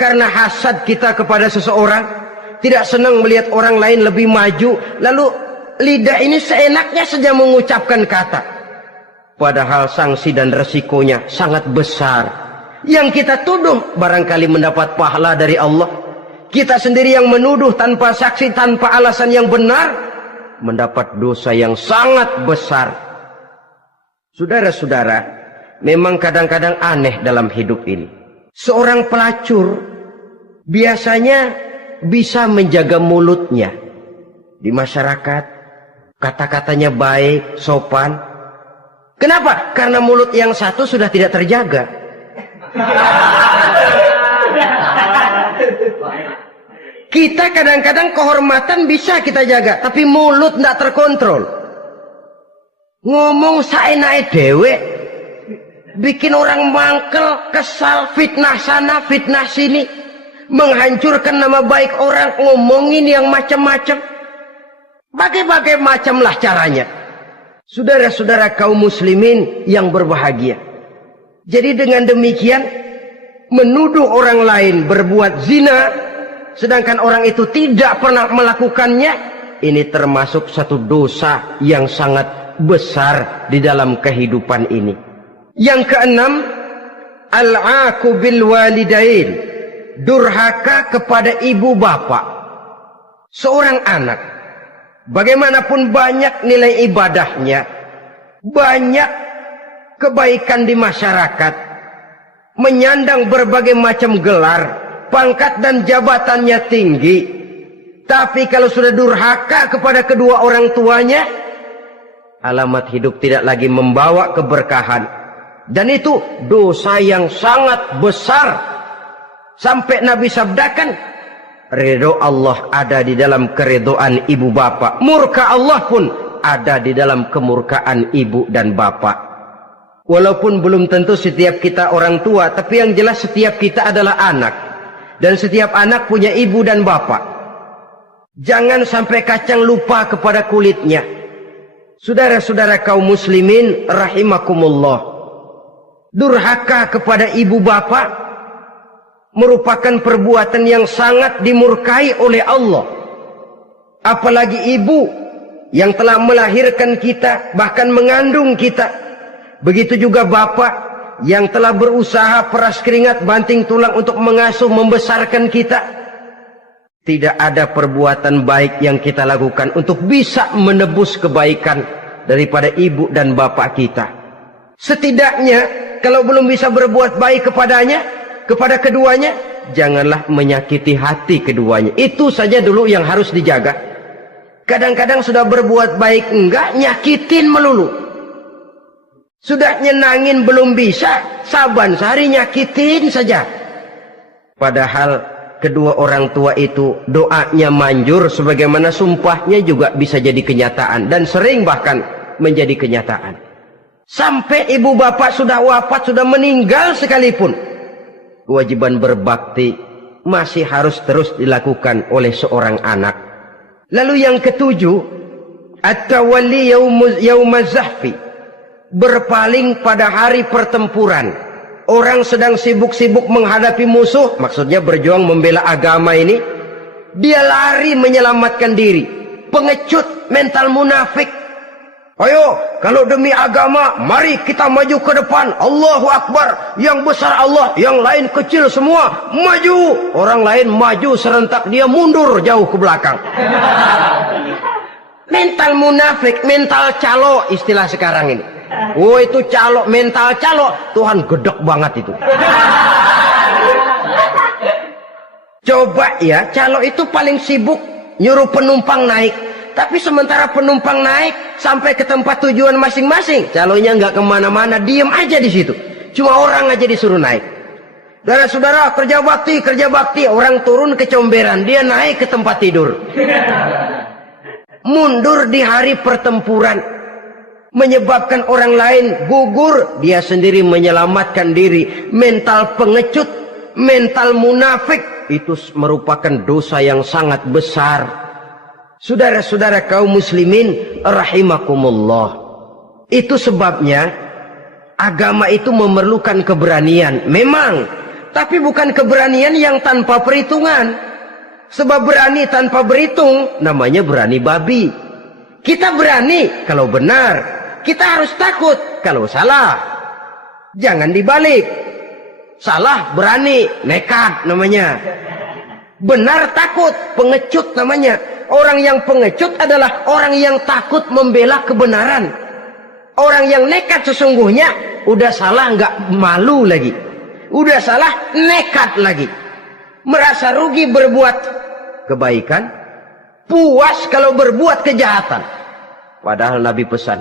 karena hasad kita kepada seseorang, tidak senang melihat orang lain lebih maju, lalu lidah ini seenaknya saja mengucapkan kata. Padahal sanksi dan resikonya sangat besar. Yang kita tuduh barangkali mendapat pahala dari Allah. Kita sendiri yang menuduh tanpa saksi, tanpa alasan yang benar, mendapat dosa yang sangat besar. Saudara-saudara, memang kadang-kadang aneh dalam hidup ini. Seorang pelacur biasanya bisa menjaga mulutnya di masyarakat, kata-katanya baik, sopan. Kenapa? Karena mulut yang satu sudah tidak terjaga. Kita kadang-kadang kehormatan bisa kita jaga, tapi mulut tidak terkontrol. Ngomong saenake dewe, bikin orang mangkel, kesal, fitnah sana, fitnah sini, menghancurkan nama baik orang, ngomongin yang macam-macam. Bagai-bagai macamlah caranya. Saudara-saudara kaum muslimin yang berbahagia. Jadi dengan demikian, menuduh orang lain berbuat zina, sedangkan orang itu tidak pernah melakukannya, ini termasuk satu dosa yang sangat besar di dalam kehidupan ini. Yang keenam, al-'aqu bil walidain, durhaka kepada ibu bapak. Seorang anak, bagaimanapun banyak nilai ibadahnya, banyak kebaikan di masyarakat, menyandang berbagai macam gelar, pangkat dan jabatannya tinggi, tapi kalau sudah durhaka kepada kedua orang tuanya, alamat hidup tidak lagi membawa keberkahan. Dan itu dosa yang sangat besar. Sampai Nabi sabdakan, ridho Allah ada di dalam keridhaan ibu bapak, murka Allah pun ada di dalam kemurkaan ibu dan bapak. Walaupun belum tentu setiap kita orang tua, tapi yang jelas setiap kita adalah anak, dan setiap anak punya ibu dan bapak. Jangan sampai kacang lupa kepada kulitnya. Saudara-saudara kaum muslimin rahimakumullah, durhaka kepada ibu bapak merupakan perbuatan yang sangat dimurkai oleh Allah. Apalagi ibu yang telah melahirkan kita, bahkan mengandung kita. Begitu juga bapak yang telah berusaha peras keringat banting tulang untuk mengasuh membesarkan kita. Tidak ada perbuatan baik yang kita lakukan untuk bisa menebus kebaikan daripada ibu dan bapak kita. Setidaknya kalau belum bisa berbuat baik kepadanya, kepada keduanya, janganlah menyakiti hati keduanya. Itu saja dulu yang harus dijaga. Kadang-kadang sudah berbuat baik enggak, nyakitin melulu. Sudah nyenangin belum bisa, saban sehari nyakitin saja. Padahal kedua orang tua itu doanya manjur, sebagaimana sumpahnya juga bisa jadi kenyataan, dan sering bahkan menjadi kenyataan. Sampai ibu bapak sudah wafat, sudah meninggal sekalipun, kewajiban berbakti masih harus terus dilakukan oleh seorang anak. Lalu yang ketujuh, at-tawalli yaumaz zahfi, berpaling pada hari pertempuran. Orang sedang sibuk-sibuk menghadapi musuh, maksudnya berjuang membela agama ini, dia lari menyelamatkan diri. Pengecut, mental munafik. Ayo, kalau demi agama, mari kita maju ke depan. Allahu Akbar. Yang besar Allah, yang lain kecil semua. Maju. Orang lain maju serentak, dia mundur jauh ke belakang. Mental munafik, mental calo, istilah sekarang ini. Oh, itu calo, mental calo. Tuhan gedek banget itu. Coba ya, calo itu paling sibuk nyuruh penumpang naik. Tapi sementara penumpang naik sampai ke tempat tujuan masing-masing, calonya nggak kemana-mana, diem aja di situ. Cuma orang aja disuruh naik. Saudara-saudara, kerja bakti, orang turun ke comberan, dia naik ke tempat tidur. Mundur di hari pertempuran, menyebabkan orang lain gugur, dia sendiri menyelamatkan diri. Mental pengecut, mental munafik, itu merupakan dosa yang sangat besar. Saudara-saudara kaum muslimin rahimakumullah. Itu sebabnya agama itu memerlukan keberanian. Memang, tapi bukan keberanian yang tanpa perhitungan. Sebab berani tanpa berhitung namanya berani babi. Kita berani kalau benar, kita harus takut kalau salah. Jangan dibalik. Salah berani, nekat namanya. Benar takut, pengecut namanya. Orang yang pengecut adalah orang yang takut membela kebenaran. Orang yang nekat sesungguhnya udah salah nggak malu lagi. Udah salah nekat lagi. Merasa rugi berbuat kebaikan, puas kalau berbuat kejahatan. Padahal Nabi pesan,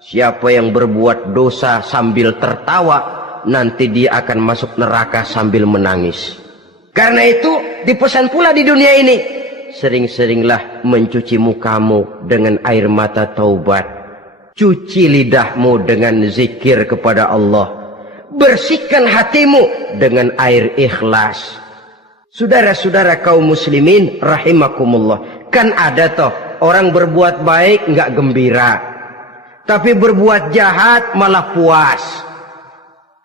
siapa yang berbuat dosa sambil tertawa, nanti dia akan masuk neraka sambil menangis. Karena itu dipesan pula di dunia ini, sering-seringlah mencuci mukamu dengan air mata taubat. Cuci lidahmu dengan zikir kepada Allah. Bersihkan hatimu dengan air ikhlas. Saudara-saudara kaum muslimin rahimakumullah. Kan ada toh orang berbuat baik nggak gembira, tapi berbuat jahat malah puas.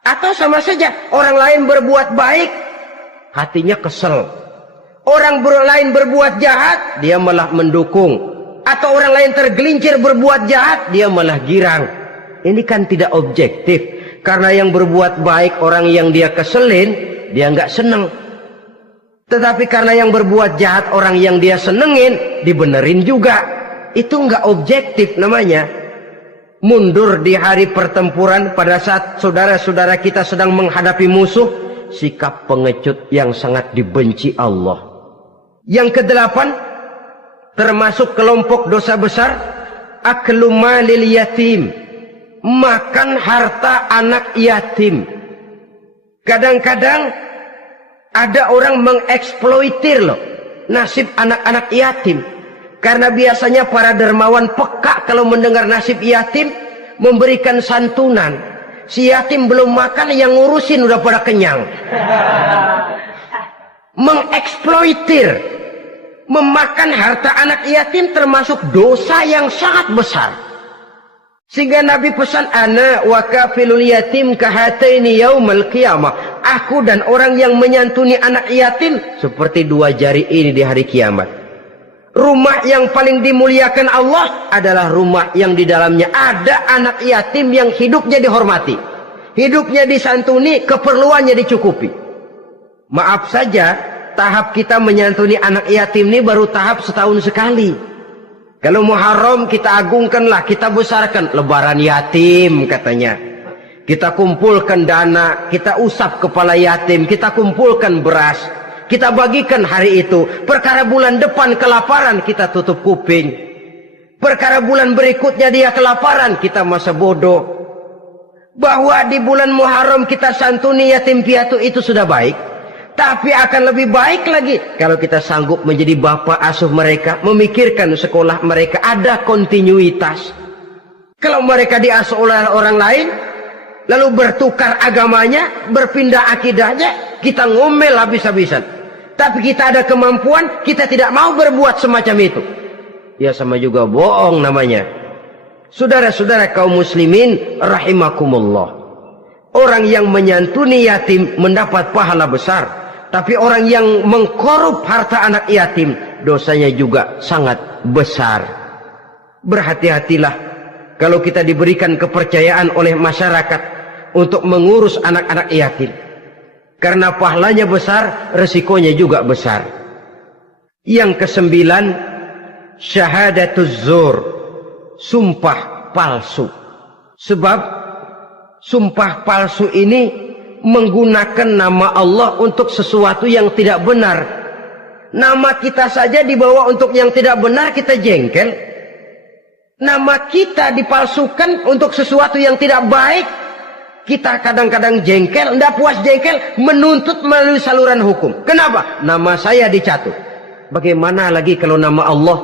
Atau sama saja orang lain berbuat baik, hatinya kesel. Orang lain berbuat jahat, dia malah mendukung. Atau orang lain tergelincir berbuat jahat, dia malah girang. Ini kan tidak objektif. Karena yang berbuat baik, orang yang dia keselin, dia nggak seneng. Tetapi karena yang berbuat jahat, orang yang dia senengin, dibenerin juga. Itu nggak objektif namanya. Mundur di hari pertempuran pada saat saudara-saudara kita sedang menghadapi musuh, sikap pengecut yang sangat dibenci Allah. Yang kedelapan, termasuk kelompok dosa besar, aklu malil yatim, makan harta anak yatim. Kadang-kadang ada orang mengeksploitir loh nasib anak-anak yatim. Karena biasanya para dermawan peka kalau mendengar nasib yatim, memberikan santunan. Si yatim belum makan, yang ngurusin udah pada kenyang. Mengeksploitir, memakan harta anak yatim termasuk dosa yang sangat besar. Sehingga Nabi pesan, ana wa kafilul yatim kahataini yaumal qiyamah. Aku dan orang yang menyantuni anak yatim seperti dua jari ini di hari kiamat. Rumah yang paling dimuliakan Allah adalah rumah yang di dalamnya ada anak yatim yang hidupnya dihormati, hidupnya disantuni, keperluannya dicukupi. Maaf saja, tahap kita menyantuni anak yatim ini baru tahap setahun sekali. Kalau Muharram kita agungkanlah, kita besarkan. Lebaran yatim katanya. Kita kumpulkan dana, kita usap kepala yatim, kita kumpulkan beras, kita bagikan hari itu. Perkara bulan depan kelaparan, kita tutup kuping. Perkara bulan berikutnya dia kelaparan, kita masa bodoh. Bahwa di bulan Muharram kita santuni yatim piatu itu sudah baik. Tapi akan lebih baik lagi kalau kita sanggup menjadi bapak asuh mereka, memikirkan sekolah mereka, ada kontinuitas. Kalau mereka diasuh oleh orang lain, lalu bertukar agamanya, berpindah akidahnya, kita ngomel habis-habisan. Tapi kita ada kemampuan, kita tidak mau berbuat semacam itu. ya sama juga bohong namanya. Saudara-saudara kaum muslimin rahimakumullah, orang yang menyantuni yatim mendapat pahala besar, tapi orang yang mengkorup harta anak yatim dosanya juga sangat besar. Berhati-hatilah kalau kita diberikan kepercayaan oleh masyarakat untuk mengurus anak-anak yatim, karena pahalanya besar, resikonya juga besar. Yang kesembilan, syahadatuz zur, sumpah palsu. Sebab sumpah palsu ini menggunakan nama Allah untuk sesuatu yang tidak benar. Nama kita saja dibawa untuk yang tidak benar, kita jengkel. Nama kita dipalsukan untuk sesuatu yang tidak baik, kita kadang-kadang jengkel, tidak puas jengkel, menuntut melalui saluran hukum. Kenapa? Nama saya dicatut. Bagaimana lagi kalau nama Allah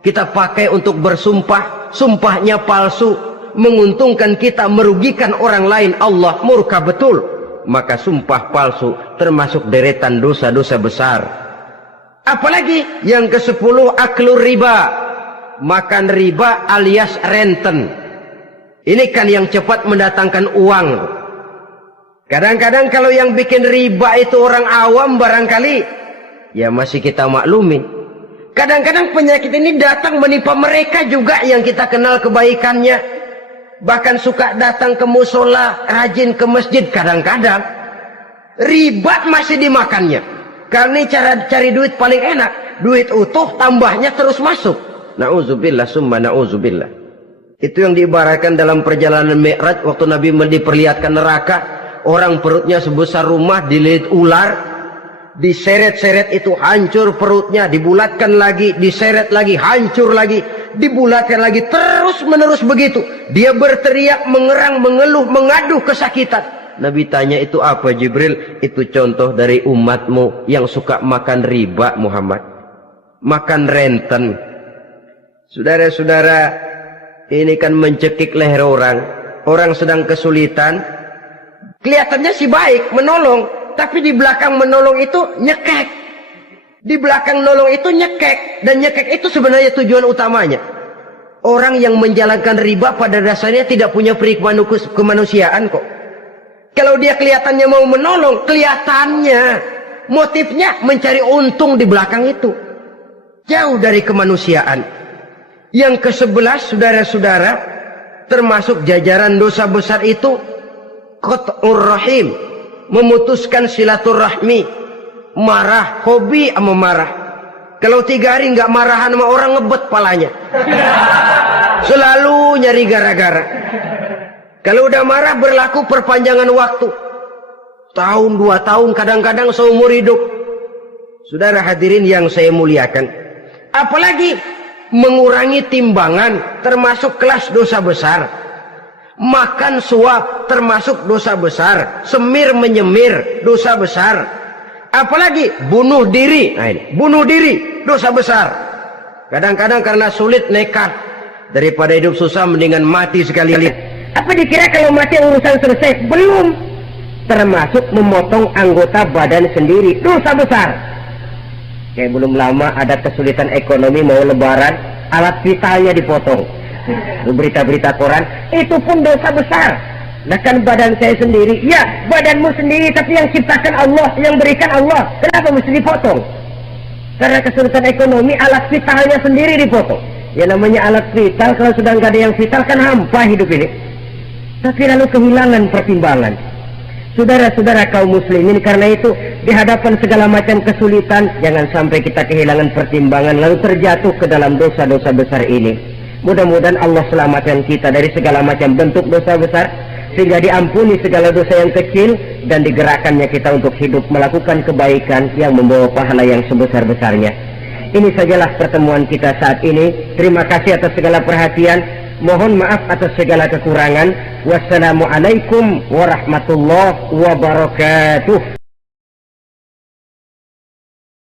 kita pakai untuk bersumpah, sumpahnya palsu, menguntungkan kita, merugikan orang lain, Allah murka betul. Maka sumpah palsu termasuk deretan dosa-dosa besar. Apalagi yang ke-10, aklur riba, makan riba alias renten. Ini kan yang cepat mendatangkan uang. Kadang-kadang kalau yang bikin riba itu orang awam barangkali, ya masih kita maklumin. Kadang-kadang penyakit ini datang menimpa mereka juga yang kita kenal kebaikannya. Bahkan suka datang ke musola, rajin ke masjid kadang-kadang. Riba masih dimakannya. Karena ini cara cari duit paling enak. Duit utuh, tambahnya terus masuk. Na'udzubillah summa na'udzubillah. Itu yang diibaratkan dalam perjalanan Mi'raj waktu Nabi diperlihatkan neraka. Orang perutnya sebesar rumah dililit ular. Diseret-seret itu hancur perutnya, dibulatkan lagi, diseret lagi, hancur lagi, dibulatkan lagi, terus menerus begitu. Dia berteriak, mengerang, mengeluh, mengaduh kesakitan. Nabi tanya, itu apa Jibril? Itu contoh dari umatmu yang suka makan riba Muhammad, makan renten. Saudara-saudara, ini kan mencekik leher orang. Orang sedang kesulitan, kelihatannya sih baik, menolong, tapi di belakang menolong itu nyekek. Di belakang nolong itu nyekek. Dan nyekek itu sebenarnya tujuan utamanya. Orang yang menjalankan riba pada dasarnya tidak punya peri kemanusiaan kok. Kalau dia kelihatannya mau menolong, kelihatannya motifnya mencari untung di belakang itu. Jauh dari kemanusiaan. Yang ke-11, saudara-saudara, termasuk jajaran dosa besar itu qat'ur rahim, memutuskan silaturahmi. Marah, hobi sama marah. Kalau 3 hari nggak marahan sama orang, ngebet palanya. Selalu nyari gara-gara. Kalau udah marah berlaku perpanjangan waktu. Tahun, 2 tahun, kadang-kadang seumur hidup. Saudara hadirin yang saya muliakan. Apalagi mengurangi timbangan termasuk kelas dosa besar. Makan suap termasuk dosa besar. Semir menyemir dosa besar. Apalagi bunuh diri. Nah ini, bunuh diri dosa besar. Kadang-kadang karena sulit nekat, daripada hidup susah mendingan mati sekali-kali. Apa dikira kalau mati urusan selesai? Belum. Termasuk memotong anggota badan sendiri, dosa besar. Kayak belum lama ada kesulitan ekonomi, mau lebaran, alat vitalnya dipotong. Berita-berita koran, itu pun dosa besar. Nah kan badan saya sendiri, ya badanmu sendiri, tapi yang ciptakan Allah, yang berikan Allah, kenapa mesti dipotong? Karena kesulitan ekonomi, alat vitalnya sendiri dipotong. Ya namanya alat vital, kalau sudah nggak ada yang vital kan hampa hidup ini. Tapi lalu kehilangan pertimbangan. Saudara-saudara kaum muslimin, karena itu di hadapan segala macam kesulitan, jangan sampai kita kehilangan pertimbangan lalu terjatuh ke dalam dosa-dosa besar ini. Mudah-mudahan Allah selamatkan kita dari segala macam bentuk dosa besar, sehingga diampuni segala dosa yang kecil, dan digerakkannya kita untuk hidup melakukan kebaikan yang membawa pahala yang sebesar-besarnya. Ini sajalah pertemuan kita saat ini. Terima kasih atas segala perhatian. Mohon maaf atas segala kekurangan. Wassalamualaikum warahmatullahi wabarakatuh.